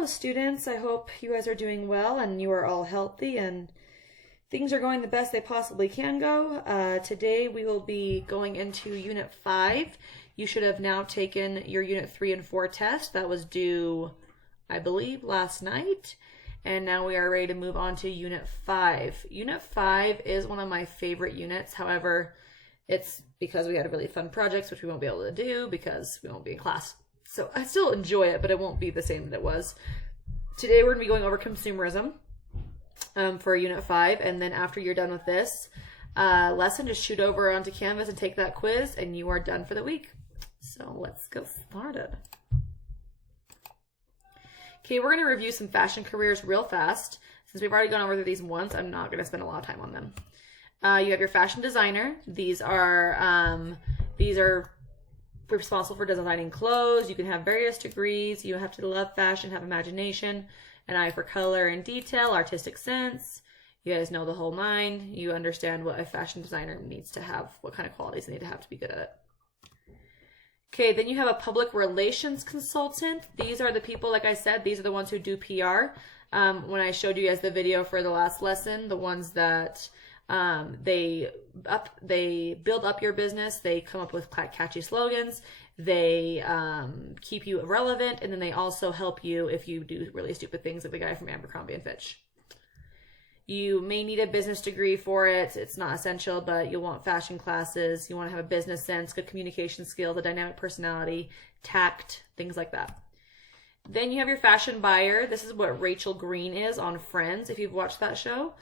Hello, students. I hope you guys are doing well and you are all healthy and things are going the best they possibly can go. Today we will be going into Unit 5. You should have now taken your Unit 3 and 4 test. That was due, I believe, last night. And now we are ready to move on to Unit 5. Unit 5 is one of my favorite units. However, it's because we had really fun projects, which we won't be able to do because we won't be in class. So I still enjoy it, but it won't be the same that it was. Today we're going to be going over consumerism for Unit 5. And then after you're done with this lesson, just shoot over onto Canvas and take that quiz and you are done for the week. So let's get started. Okay, we're going to review some fashion careers real fast. Since we've already gone over these once, I'm not going to spend a lot of time on them. You have your fashion designer. These are responsible for designing clothes. You can have various degrees. You have to love fashion, have imagination, an eye for color and detail, artistic sense. You guys know the whole nine. You understand what a fashion designer needs to have, what kind of qualities they need to have to be good at it. Okay, then you have a public relations consultant. These are the people, like I said, these are the ones who do PR. When I showed you guys the video for the last lesson, the ones that they build up your business, they come up with catchy slogans, they keep you relevant, and then they also help you if you do really stupid things, like the guy from Abercrombie and Fitch. You may need a business degree for it. It's not essential, but you'll want fashion classes. You want to have a business sense, good communication skills, a dynamic personality, tact, things like that. Then you have your fashion buyer. This is what Rachel Green is on Friends, if you've watched that show.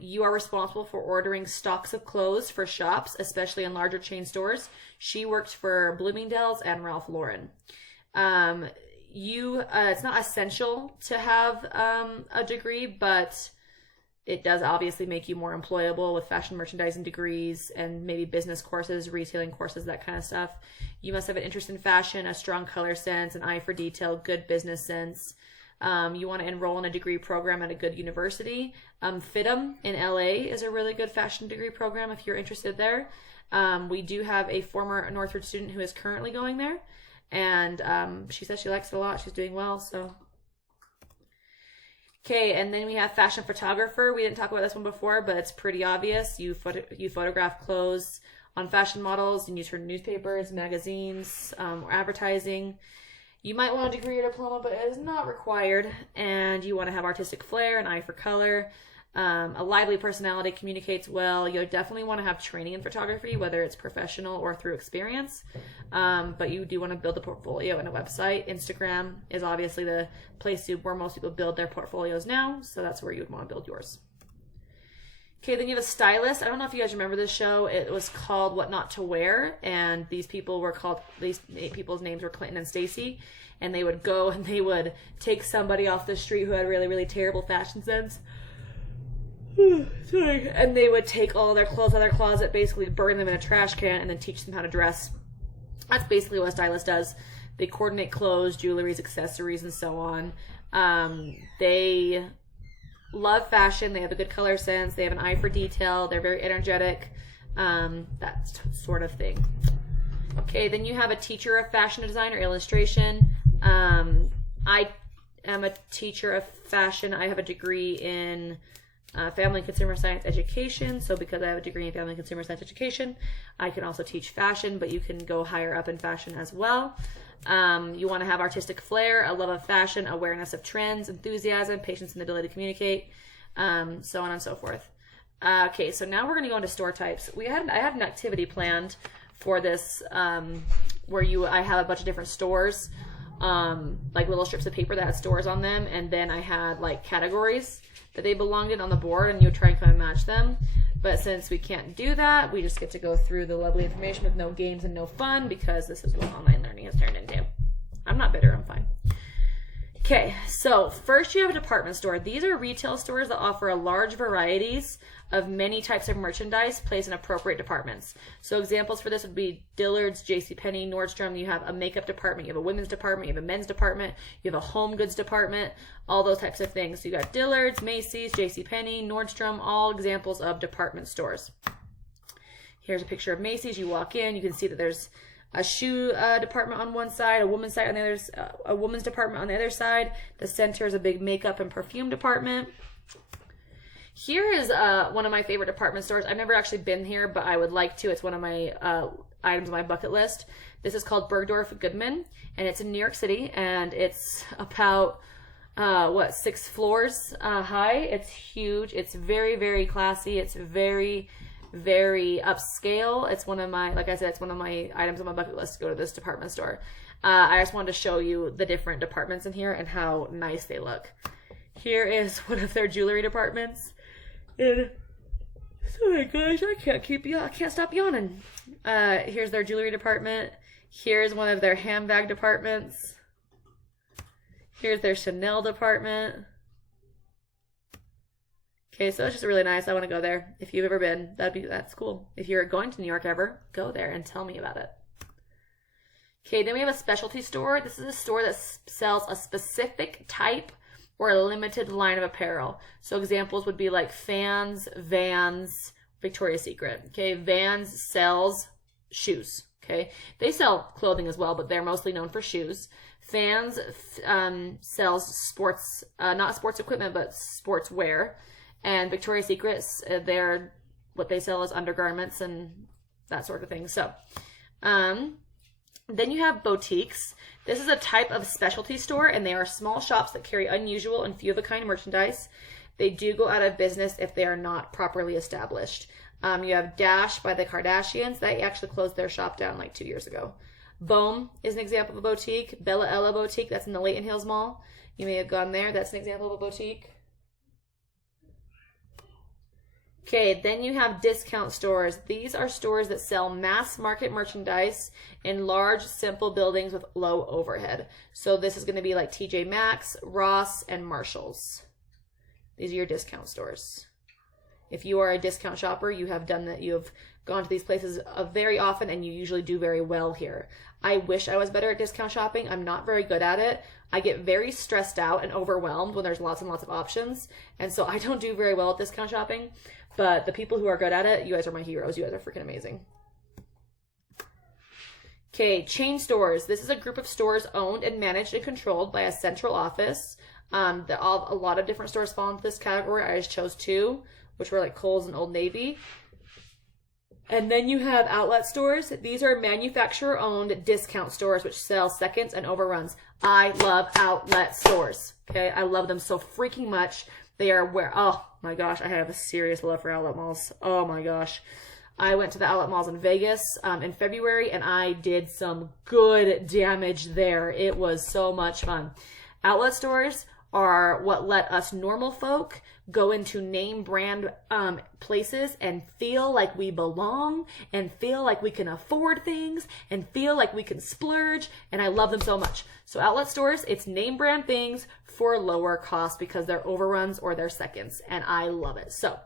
You are responsible for ordering stocks of clothes for shops, especially in larger chain stores. She worked for Bloomingdale's and Ralph Lauren. It's not essential to have a degree, but it does obviously make you more employable with fashion merchandising degrees and maybe business courses, retailing courses, that kind of stuff. You must have an interest in fashion, a strong color sense, an eye for detail, good business sense. You want to enroll in a degree program at a good university. FITM in LA is a really good fashion degree program if you're interested there. We do have a former Northridge student who is currently going there, and she says she likes it a lot. She's doing well, so. Okay, and then we have fashion photographer. We didn't talk about this one before, but it's pretty obvious. You photograph clothes on fashion models and use for newspapers, magazines, or advertising. You might want a degree or diploma, but it is not required. And you want to have artistic flair, an eye for color, a lively personality, communicates well. You definitely want to have training in photography, whether it's professional or through experience. But you do want to build a portfolio and a website. Instagram is obviously the place where most people build their portfolios now, so that's where you would want to build yours. Okay, then you have a stylist. I don't know if you guys remember this show. It was called What Not to Wear, and these eight people's names were Clinton and Stacy, and they would go and they would take somebody off the street who had really, really terrible fashion sense. Sorry. And they would take all their clothes out of their closet, basically burn them in a trash can, and then teach them how to dress. That's basically what a stylist does. They coordinate clothes, jewelries, accessories, and so on. They love fashion. They have a good color sense. They have an eye for detail. They're very energetic. That sort of thing. Okay, then you have a teacher of fashion design or illustration. I am a teacher of fashion. I have a degree in family and consumer science education. So because I have a degree in family and consumer science education, I can also teach fashion, but you can go higher up in fashion as well. You want to have artistic flair, a love of fashion, awareness of trends, enthusiasm, patience, and the ability to communicate, so on and so forth. Okay, so now we're going to go into store types. I had an activity planned for this where I have a bunch of different stores, like little strips of paper that had stores on them, and then I had like categories that they belonged in on the board, and you would try and kind of match them. But since we can't do that, we just get to go through the lovely information with no games and no fun, because this is what online learning has turned into. I'm not bitter, I'm fine. Okay, so first you have a department store. These are retail stores that offer a large varieties of many types of merchandise placed in appropriate departments. So examples for this would be Dillard's, JCPenney, Nordstrom. You have a makeup department, you have a women's department, you have a men's department, you have a home goods department, all those types of things. So you got Dillard's, Macy's, JCPenney, Nordstrom, all examples of department stores. Here's a picture of Macy's. You walk in, you can see that there's a shoe department on one side, a woman's side on the other, a woman's department on the other side. The center is a big makeup and perfume department. Here is one of my favorite department stores. I've never actually been here, but I would like to. It's one of my items on my bucket list. This is called Bergdorf Goodman, and it's in New York City, and it's about 6 floors high. It's huge. It's very, very classy. It's very, very upscale. It's one of my, like I said, it's one of my items on my bucket list to go to this department store. I just wanted to show you the different departments in here and how nice they look. Here is one of their jewelry departments. And oh my gosh, I can't stop yawning. Here's their jewelry department. Here's one of their handbag departments. Here's their Chanel department. Okay, so it's just really nice. I want to go there. If you've ever been, that's cool. If you're going to New York ever, go there and tell me about it. Okay, then we have a specialty store. This is a store that sells a specific type or a limited line of apparel. So examples would be like Fans, Vans, Victoria's Secret. Okay, Vans sells shoes. Okay, they sell clothing as well, but they're mostly known for shoes. Fans sells sports, not sports equipment, but sports wear. And Victoria's Secret, what they sell is undergarments and that sort of thing. So, then you have boutiques. This is a type of specialty store, and they are small shops that carry unusual and few-of-a-kind merchandise. They do go out of business if they are not properly established. You have Dash by the Kardashians. They actually closed their shop down like 2 years ago. Bohm is an example of a boutique. Bella Ella Boutique, that's in the Layton Hills Mall. You may have gone there. That's an example of a boutique. Okay, then you have discount stores. These are stores that sell mass market merchandise in large, simple buildings with low overhead. So this is going to be like TJ Maxx, Ross, and Marshalls. These are your discount stores. If you are a discount shopper, you have done that. You have gone to these places very often, and you usually do very well here. I wish I was better at discount shopping. I'm not very good at it. I get very stressed out and overwhelmed when there's lots and lots of options. And so I don't do very well at discount shopping. But the people who are good at it, you guys are my heroes. You guys are freaking amazing. Okay, chain stores. This is a group of stores owned and managed and controlled by a central office. A lot of different stores fall into this category. I just chose 2, which were like Kohl's and Old Navy. And then you have outlet stores. These are manufacturer-owned discount stores which sell seconds and overruns. I love outlet stores. Okay, I love them so freaking much. They are oh my gosh, I have a serious love for outlet malls. Oh my gosh. I went to the outlet malls in Vegas in February, and I did some good damage there. It was so much fun. Outlet stores are what let us normal folk go into name brand places and feel like we belong and feel like we can afford things and feel like we can splurge, and I love them so much. So outlet stores, it's name brand things for lower cost because they're overruns or they're seconds, and I love it. So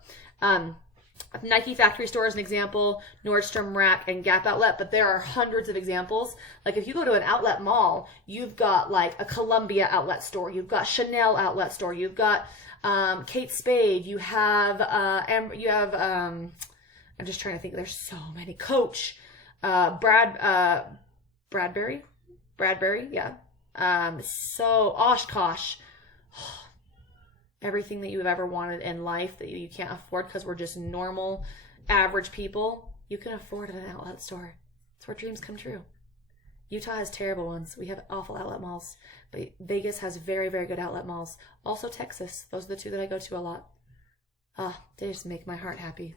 Nike factory store is an example, Nordstrom Rack, and Gap Outlet, but there are hundreds of examples. Like if you go to an outlet mall, you've got like a Columbia outlet store, you've got Chanel outlet store, you've got Kate Spade, you have I'm just trying to think, there's so many. Coach, Bradbury, yeah. So Oshkosh, everything that you've ever wanted in life that you can't afford because we're just normal, average people, you can afford at an outlet store. It's where dreams come true. Utah has terrible ones. We have awful outlet malls, but Vegas has very, very good outlet malls. Also Texas. Those are the 2 that I go to a lot. They just make my heart happy.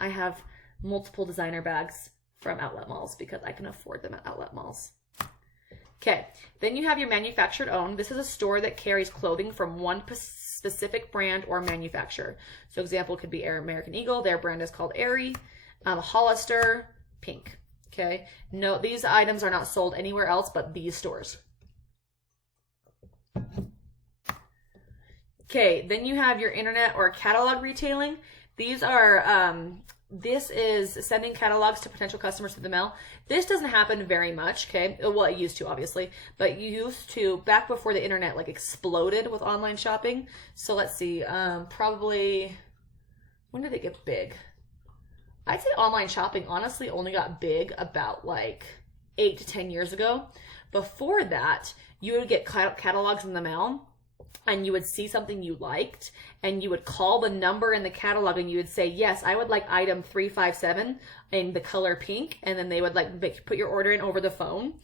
I have multiple designer bags from outlet malls because I can afford them at outlet malls. Okay, then you have your manufactured owned. This is a store that carries clothing from one specific brand or manufacturer. So example could be American Eagle. Their brand is called Aerie. Hollister, Pink. Okay, no, these items are not sold anywhere else but these stores. Okay, then you have your internet or catalog retailing. These are, this is sending catalogs to potential customers through the mail. This doesn't happen very much, okay? Well, it used to, obviously, but you used to, back before the internet like exploded with online shopping. So let's see, probably, when did it get big? I'd say online shopping honestly only got big about like 8 to 10 years ago. Before that, you would get catalogs in the mail, and you would see something you liked, and you would call the number in the catalog, and you would say, yes, I would like item 357 in the color pink, and then they would like put your order in over the phone,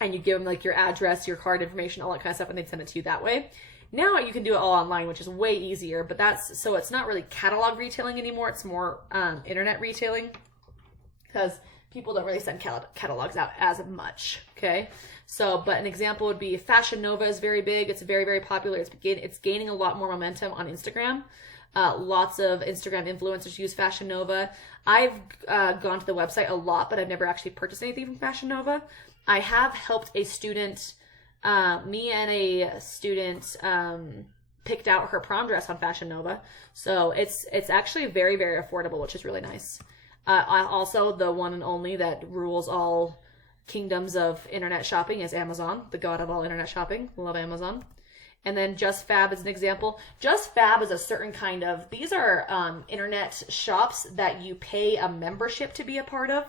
and you give them like your address, your card information, all that kind of stuff, and they'd send it to you that way. Now you can do it all online, which is way easier, but so it's not really catalog retailing anymore. It's more internet retailing, because people don't really send catalogs out as much, okay? So, but an example would be Fashion Nova is very big. It's very, very popular. It's gaining a lot more momentum on Instagram. Lots of Instagram influencers use Fashion Nova. I've gone to the website a lot, but I've never actually purchased anything from Fashion Nova. I have helped a student, me and a student picked out her prom dress on Fashion Nova. So it's actually very, very affordable, which is really nice. Also, the one and only that rules all kingdoms of internet shopping is Amazon, the god of all internet shopping. Love Amazon. And then Just Fab is an example. Just Fab is a certain kind of, these are internet shops that you pay a membership to be a part of.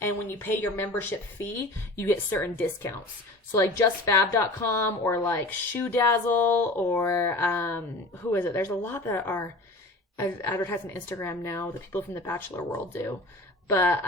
And when you pay your membership fee, you get certain discounts. So like justfab.com or like Shoe Dazzle or who is it? There's a lot that are advertising on Instagram now that people from the Bachelor world do. But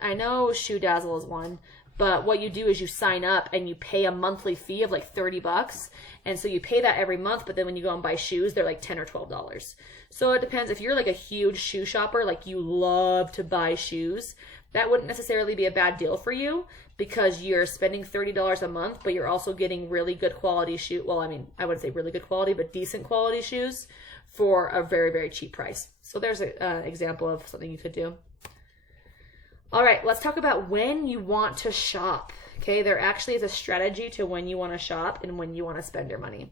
I know Shoe Dazzle is one. But what you do is you sign up and you pay a monthly fee of like $30. And so you pay that every month, but then when you go and buy shoes, they're like $10 or $12. So it depends. If you're like a huge shoe shopper, like you love to buy shoes, that wouldn't necessarily be a bad deal for you because you're spending $30 a month, but you're also getting really good quality shoe. Well, I mean, I wouldn't say really good quality, but decent quality shoes for a very, very cheap price. So there's an example of something you could do. All right, let's talk about when you want to shop. Okay, there actually is a strategy to when you want to shop and when you want to spend your money.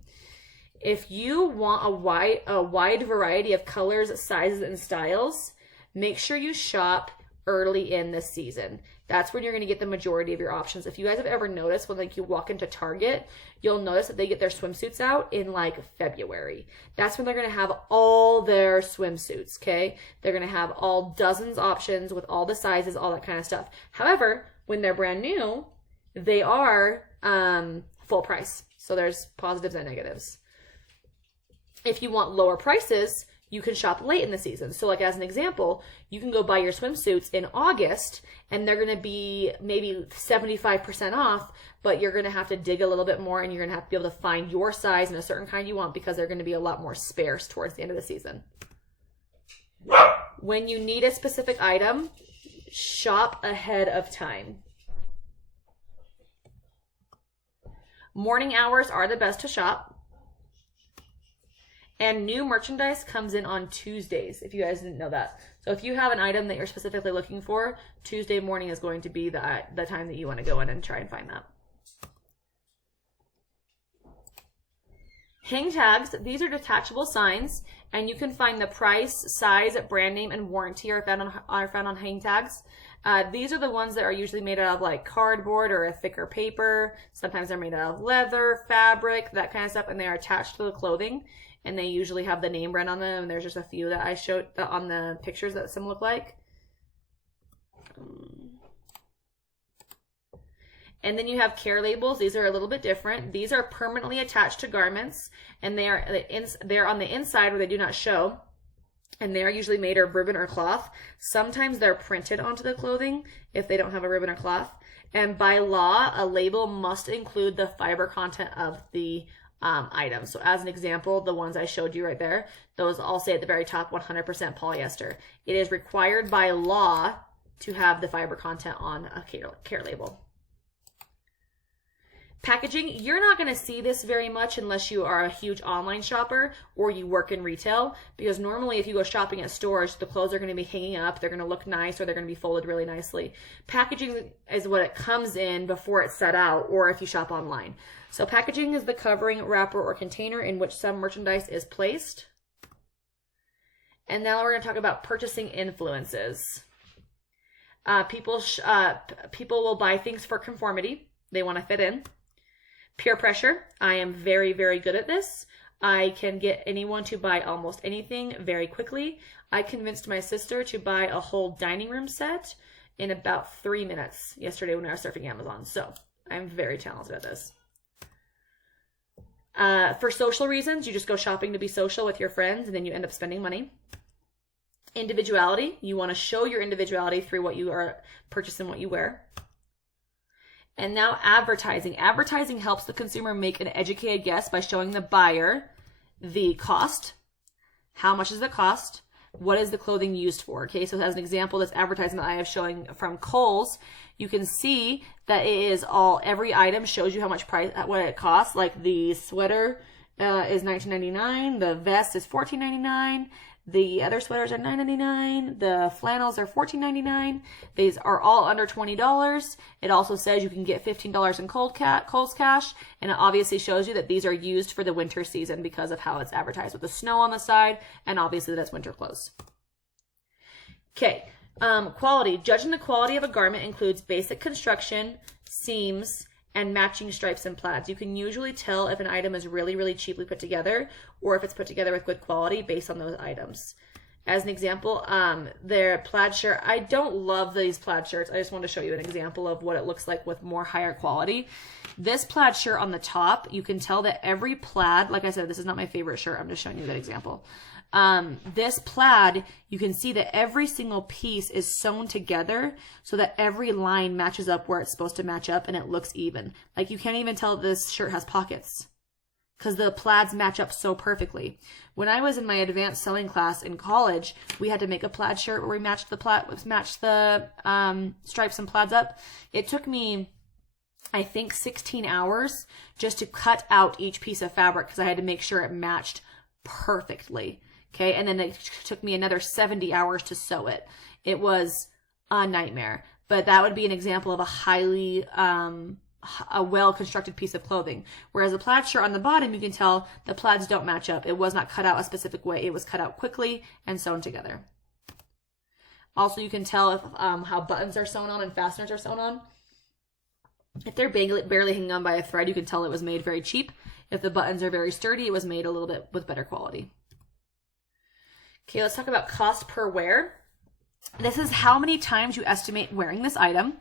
If you want a wide variety of colors, sizes, and styles, make sure you shop early in the season. That's when you're going to get the majority of your options. If you guys have ever noticed when like you walk into Target, you'll notice that they get their swimsuits out in like February. That's when they're going to have all their swimsuits, okay? They're going to have all dozens options with all the sizes, all that kind of stuff. However, when they're brand new, they are full price. So there's positives and negatives. If you want lower prices, you can shop late in the season. So like as an example, you can go buy your swimsuits in August and they're going to be maybe 75% off, but you're going to have to dig a little bit more and you're going to have to be able to find your size and a certain kind you want because they're going to be a lot more sparse towards the end of the season. When you need a specific item, shop ahead of time. Morning hours are the best to shop. And new merchandise comes in on Tuesdays, if you guys didn't know that. So if you have an item that you're specifically looking for, Tuesday morning is going to be the time that you want to go in and try and find that. Hang tags. These are detachable signs, and you can find the price, size, brand name, and warranty are found on hang tags. These are the ones that are usually made out of like cardboard or a thicker paper. Sometimes they're made out of leather, fabric, that kind of stuff, and they are attached to the clothing. And they usually have the name brand on them. And there's just a few that I showed on the pictures that some look like. And then you have care labels. These are a little bit different. These are permanently attached to garments. And they're on the inside where they do not show. And they're usually made of ribbon or cloth. Sometimes they're printed onto the clothing if they don't have a ribbon or cloth. And by law, a label must include the fiber content of the items. So as an example, the ones I showed you right there, those all say at the very top 100% polyester. It is required by law to have the fiber content on a care label. Packaging, you're not going to see this very much unless you are a huge online shopper or you work in retail, because normally if you go shopping at stores, the clothes are going to be hanging up, they're going to look nice, or they're going to be folded really nicely. Packaging is what it comes in before it's set out, or if you shop online. So packaging is the covering, wrapper, or container in which some merchandise is placed. And now we're going to talk about purchasing influences. People will buy things for conformity. They want to fit in. Peer pressure. I am very, very good at this. I can get anyone to buy almost anything very quickly. I convinced my sister to buy a whole dining room set in about 3 minutes yesterday when I was surfing Amazon. So I'm very talented at this. For social reasons, you just go shopping to be social with your friends and then you end up spending money. Individuality, you want to show your individuality through what you are purchasing, what you wear. And now advertising. Advertising helps the consumer make an educated guess by showing the buyer the cost. How much does it cost? What is the clothing used for? Okay, so as an example, this advertisement I have showing from Kohl's, you can see that it is every item shows you how much price, what it costs. Like the sweater is $19.99, the vest is $14.99, the other sweaters are $9.99, the flannels are $14.99. These are all under $20. It also says you can get $15 in Kohl's cash, and it obviously shows you that these are used for the winter season because of how it's advertised with the snow on the side, and obviously that's winter clothes. Okay, quality. Judging the quality of a garment includes basic construction, seams, and matching stripes and plaids. You can usually tell if an item is really, really cheaply put together or if it's put together with good quality based on those items. As an example, their plaid shirt. I don't love these plaid shirts. I just want to show you an example of what it looks like with more higher quality. This plaid shirt on the top, you can tell that every plaid, like I said, this is not my favorite shirt. I'm just showing you that example. This plaid, you can see that every single piece is sewn together so that every line matches up where it's supposed to match up and it looks even. Like you can't even tell this shirt has pockets because the plaids match up so perfectly. When I was in my advanced sewing class in college, we had to make a plaid shirt where we matched the stripes and plaids up. It took me, I think, 16 hours just to cut out each piece of fabric because I had to make sure it matched perfectly. Okay, and then it took me another 70 hours to sew it. It was a nightmare. But that would be an example of a highly, a well-constructed piece of clothing. Whereas a plaid shirt on the bottom, you can tell the plaids don't match up. It was not cut out a specific way. It was cut out quickly and sewn together. Also, you can tell if, how buttons are sewn on and fasteners are sewn on. If they're barely hanging on by a thread, you can tell it was made very cheap. If the buttons are very sturdy, it was made a little bit with better quality. Okay, let's talk about cost per wear. This is how many times you estimate wearing this item,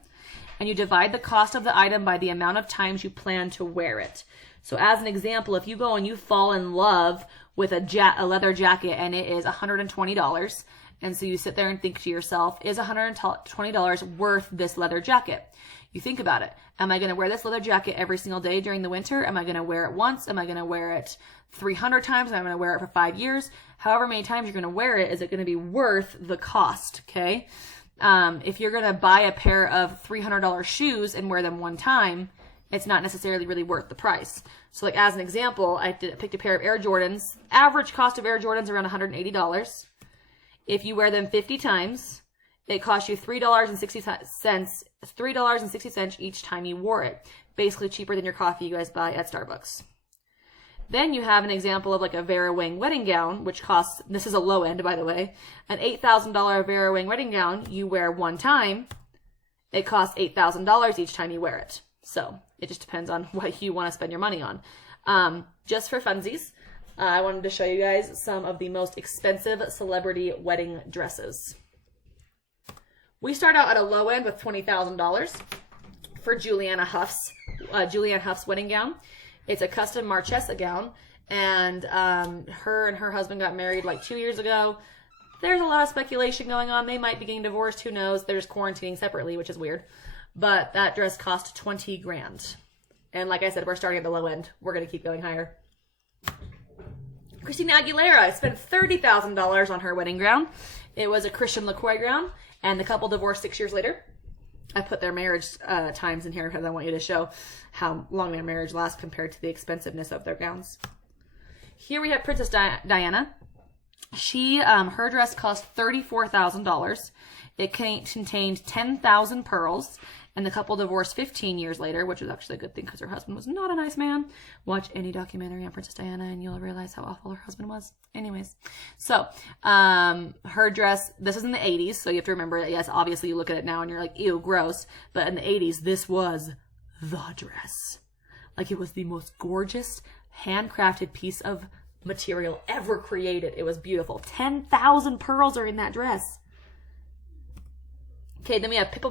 and you divide the cost of the item by the amount of times you plan to wear it. So as an example, if you go and you fall in love with a leather jacket and it is $120, and so you sit there and think to yourself, is $120 worth this leather jacket? You think about it. Am I going to wear this leather jacket every single day during the winter? Am I going to wear it once? Am I going to wear it 300 times? Am I going to wear it for 5 years? However many times you're going to wear it, is it going to be worth the cost? Okay. If you're going to buy a pair of $300 shoes and wear them one time, it's not necessarily really worth the price. So like as an example, I picked a pair of Air Jordans. Average cost of Air Jordans around $180. If you wear them 50 times, it costs you $3.60 each time you wore it. Basically cheaper than your coffee you guys buy at Starbucks. Then you have an example of like a Vera Wang wedding gown, which costs, this is a low end by the way, an $8,000 Vera Wang wedding gown you wear one time. It costs $8,000 each time you wear it. So it just depends on what you want to spend your money on. Just for funsies, I wanted to show you guys some of the most expensive celebrity wedding dresses. We start out at a low end with $20,000 for Julianne Hough's wedding gown. It's a custom Marchesa gown, and her husband got married like 2 years ago. There's a lot of speculation going on. They might be getting divorced. Who knows? They're just quarantining separately, which is weird. But that dress cost $20,000. And like I said, we're starting at the low end. We're going to keep going higher. Christina Aguilera spent $30,000 on her wedding gown. It was a Christian LaCroix gown, and the couple divorced 6 years later. I put their marriage times in here because I want you to show how long their marriage lasts compared to the expensiveness of their gowns. Here we have Princess Diana. Her dress cost $34,000. It contained 10,000 pearls, and the couple divorced 15 years later, which was actually a good thing because her husband was not a nice man. Watch any documentary on Princess Diana and you'll realize how awful her husband was. Anyways, so her dress, this is in the 80s, so you have to remember that, yes, obviously you look at it now and you're like, ew, gross, but in the 80s, this was the dress. Like, it was the most gorgeous, handcrafted piece of material ever created. It was beautiful. 10,000 pearls are in that dress. Okay, then we have Pippa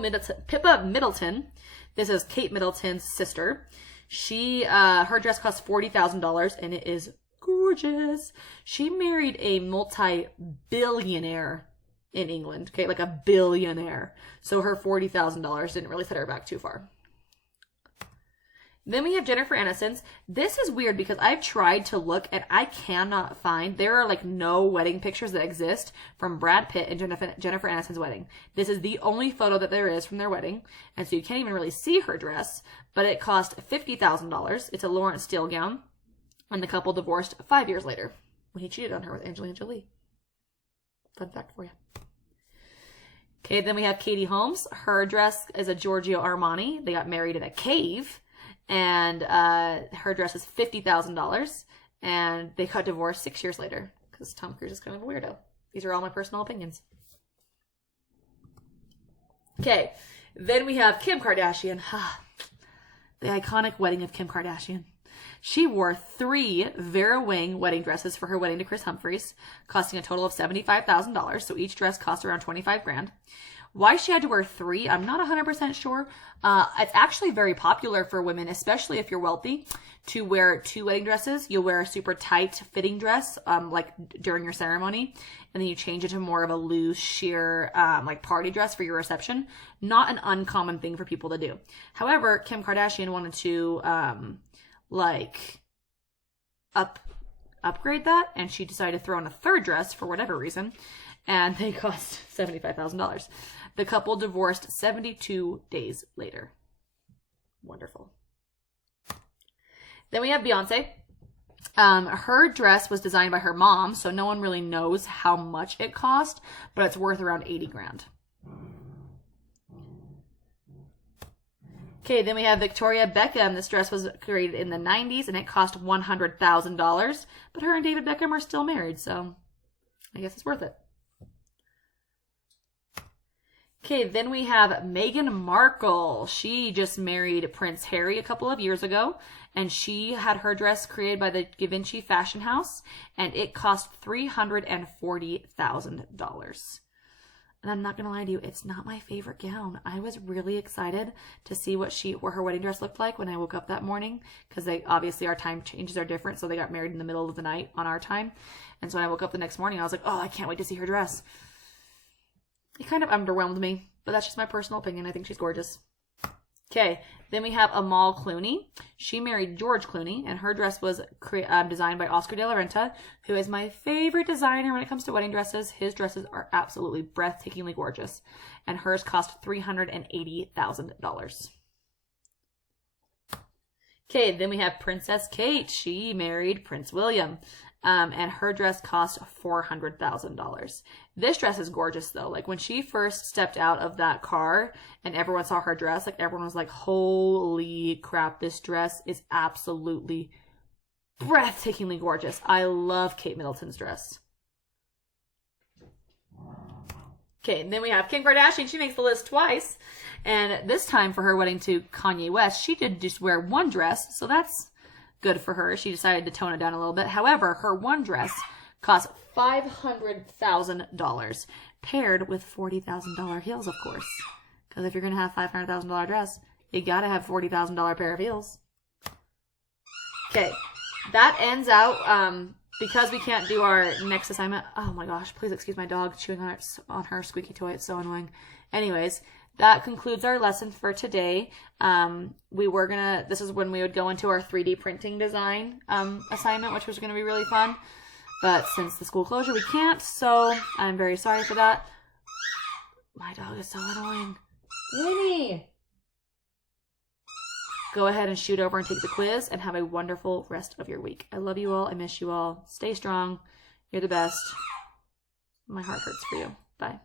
Middleton. This is Kate Middleton's sister. Her dress cost $40,000 and it is gorgeous. She married a multi-billionaire in England. Okay, like a billionaire. So her $40,000 didn't really set her back too far. Then we have Jennifer Aniston's. This is weird because I've tried to look and I cannot find, there are like no wedding pictures that exist from Brad Pitt and Jennifer Aniston's wedding. This is the only photo that there is from their wedding. And so you can't even really see her dress, but it cost $50,000. It's a Lawrence Steele gown. And the couple divorced 5 years later when he cheated on her with Angelina Jolie. Fun fact for you. Okay, then we have Katie Holmes. Her dress is a Giorgio Armani. They got married in a cave. And her dress is $50,000, and they got divorced 6 years later because Tom Cruise is kind of a weirdo. These are all my personal opinions. Okay, then we have Kim Kardashian. The iconic wedding of Kim Kardashian. She wore 3 Vera Wang wedding dresses for her wedding to Chris Humphries, costing a total of $75,000. So each dress cost around $25,000. Why she had to wear 3, I'm not 100% sure. It's actually very popular for women, especially if you're wealthy, to wear 2 wedding dresses. You'll wear a super tight fitting dress, like during your ceremony, and then you change it to more of a loose, sheer, like party dress for your reception. Not an uncommon thing for people to do. However, Kim Kardashian wanted to, upgrade that, and she decided to throw in a 3rd dress for whatever reason, and they cost $75,000. The couple divorced 72 days later. Wonderful. Then we have Beyonce. Her dress was designed by her mom, so no one really knows how much it cost, but it's worth around $80,000. Okay, then we have Victoria Beckham. This dress was created in the 90s, and it cost $100,000, but her and David Beckham are still married, so I guess it's worth it. Okay, then we have Meghan Markle. She just married Prince Harry a couple of years ago, and she had her dress created by the Givenchy Fashion House, and it cost $340,000. And I'm not going to lie to you, it's not my favorite gown. I was really excited to see what her wedding dress looked like when I woke up that morning, because obviously our time changes are different, so they got married in the middle of the night on our time. And so when I woke up the next morning, I was like, oh, I can't wait to see her dress. It kind of underwhelmed me, but that's just my personal opinion. I think she's gorgeous. Okay, then we have Amal Clooney. She married George Clooney, and her dress was designed by Oscar de la Renta, who is my favorite designer when it comes to wedding dresses. His dresses are absolutely breathtakingly gorgeous, and hers cost $380,000. Okay, then we have Princess Kate. She married Prince William. And her dress cost $400,000. This dress is gorgeous though. Like when she first stepped out of that car and everyone saw her dress, like everyone was like, holy crap, this dress is absolutely breathtakingly gorgeous. I love Kate Middleton's dress. Okay, and then we have Kim Kardashian. She makes the list twice. And this time for her wedding to Kanye West, she did just wear 1 dress. So that's good for her. She decided to tone it down a little bit. However, her 1 dress cost $500,000 paired with $40,000 heels, of course. Because if you're going to have $500,000 dress, you got to have $40,000 pair of heels. Okay, that ends out, because we can't do our next assignment. Oh my gosh, please excuse my dog chewing on her squeaky toy. It's so annoying. Anyways, that concludes our lesson for today. This is when we would go into our 3D printing design assignment, which was going to be really fun. But since the school closure, we can't, so I'm very sorry for that. My dog is so annoying. Winnie! Go ahead and shoot over and take the quiz and have a wonderful rest of your week. I love you all. I miss you all. Stay strong. You're the best. My heart hurts for you. Bye.